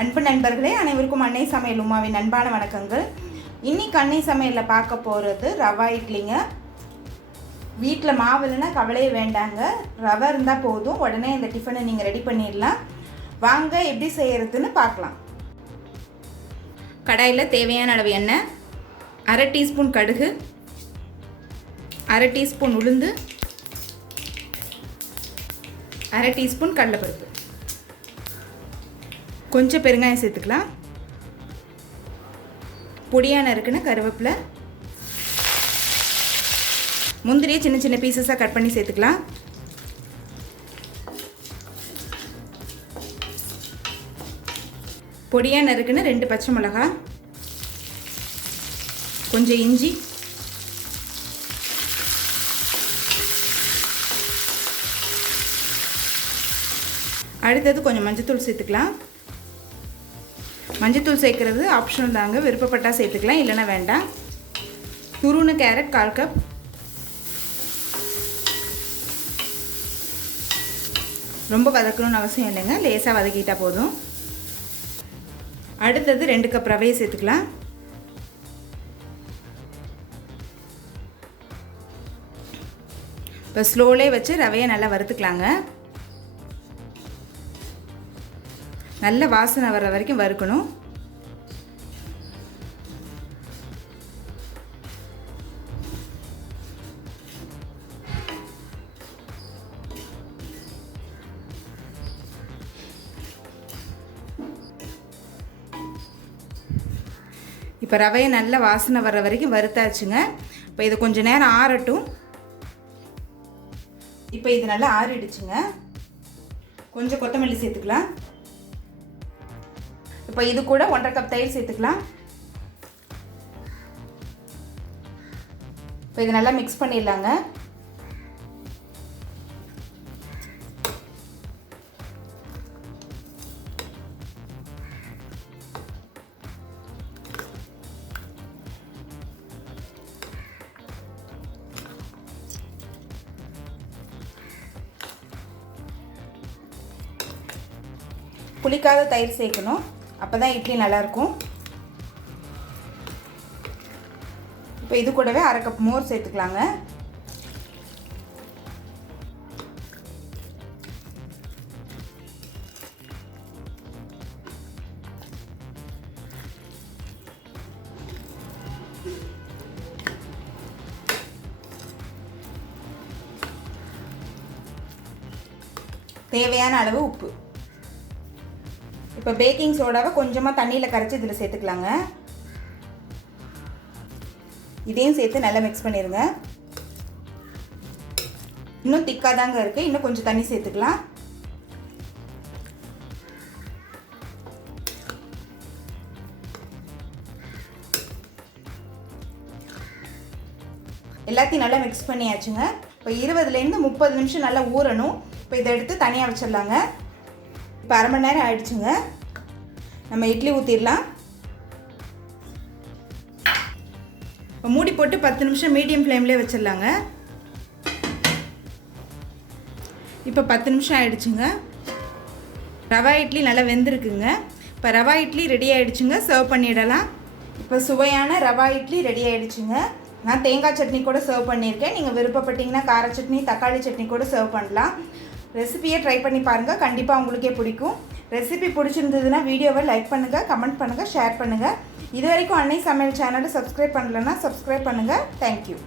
அன்பு நண்பர்களே, அனைவருக்கும் அன்னை சமையல் உமாவின் அன்பான வணக்கங்கள். இன்னைக்கு அன்னை சமையலில் பார்க்க போகிறது ரவா இட்லிங்க. வீட்டில் மாவு இல்லைன்னா கவலையே வேண்டாங்க, ரவை இருந்தால் போதும். உடனே இந்த டிஃபனை நீங்கள் ரெடி பண்ணிடலாம். வாங்க எப்படி செய்கிறதுன்னு பார்க்கலாம். கடாயில் தேவையான அளவு எண்ணெய், அரை டீஸ்பூன் கடுகு, அரை டீஸ்பூன் உளுந்து, அரை டீஸ்பூன் கடலைப்பருப்பு, கொஞ்சம் பெருங்காயம் சேர்த்துக்கலாம். பொடியாக நறுக்குன கருவேப்பிலை, முந்திரியை சின்ன சின்ன பீசஸாக கட் பண்ணி சேர்த்துக்கலாம். பொடியாக நறுக்குன 2 பச்சை மிளகாய், கொஞ்சம் இஞ்சி, அடுத்தது கொஞ்சம் மஞ்சத்தூள் சேர்த்துக்கலாம். மஞ்சத்தூள் சேர்க்குறது ஆப்ஷனல் தாங்க, விருப்பப்பட்டால் சேர்த்துக்கலாம், இல்லைன்னா வேண்டாம். துருவன கேரட் 1/4 கப், ரொம்ப வதக்கணும்னு அவசியம் இல்லைங்க, லேசாக வதக்கிட்டால் போதும். அடுத்தது 2 கப் ரவையை சேர்த்துக்கலாம். இப்போ ஸ்லோலே வச்சு ரவையை நல்லா வறுத்துக்கலாங்க. நல்ல வாசனை வர்ற வரைக்கும் வறுக்கணும். இப்போ ரவையை நல்ல வாசனை வர்ற வரைக்கும் வறுத்தாச்சுங்க. இப்போ இது கொஞ்சம் நேரம் ஆறட்டும். இப்போ இது நல்லா ஆறிடுச்சுங்க. கொஞ்சம் கொத்தமல்லி சேர்த்துக்கலாம். இப்போ இது கூட 1/2 கப் தயிர் சேர்த்துக்கலாம். இப்போ இது நல்லா மிக்ஸ் பண்ணிடலாங்க. புளிக்காத தயிர் சேர்க்கணும், அப்போ தான் இட்லி நல்லாயிருக்கும். இப்போ இது கூடவே 1/2 கப் மோர் சேர்த்துக்கலாங்க. தேவையான அளவு உப்பு. இப்போ பேக்கிங் சோடாவை கொஞ்சமாக தண்ணியில் கரைச்சி இதில் சேர்த்துக்கலாங்க. இதையும் சேர்த்து நல்லா மிக்ஸ் பண்ணிடுங்க. இன்னும் திக்காக தாங்க இருக்குது, இன்னும் கொஞ்சம் தண்ணி சேர்த்துக்கலாம். எல்லாத்தையும் நல்லா மிக்ஸ் பண்ணியாச்சுங்க. இப்போ 20லேருந்து 30 நிமிஷம் நல்லா ஊறணும். இப்போ இதை எடுத்து தனியாக வச்சிடலாங்க. இப்போ 1/2 மணி நேரம் ஆயிடுச்சுங்க. நம்ம இட்லி ஊற்றிடலாம். இப்போ மூடி போட்டு 10 நிமிஷம் மீடியம் ஃப்ளேம்லேயே வச்சிடலாங்க. இப்போ 10 நிமிஷம் ஆயிடுச்சுங்க. ரவா இட்லி நல்லா வெந்திருக்குங்க. இப்போ ரவா இட்லி ரெடி ஆகிடுச்சுங்க, சர்வ் பண்ணிடலாம். இப்போ சுவையான ரவா இட்லி ரெடி ஆகிடுச்சுங்க. நான் தேங்காய் சட்னி கூட சர்வ் பண்ணியிருக்கேன். நீங்கள் விருப்பப்பட்டீங்கன்னா கார சட்னி, தக்காளி சட்னி கூட சர்வ் பண்ணலாம். ரெசிபியை ட்ரை பண்ணி பாருங்கள், கண்டிப்பாக உங்களுக்கே பிடிக்கும். ரெசிபி பிடிச்சிருந்ததுன்னா வீடியோவை லைக் பண்ணுங்கள், கமெண்ட் பண்ணுங்கள், ஷேர் பண்ணுங்கள். இது வரைக்கும் அன்னை சமையல் சேனலை சப்ஸ்கிரைப் பண்ணலைன்னா சப்ஸ்கிரைப் பண்ணுங்கள். தேங்க்யூ.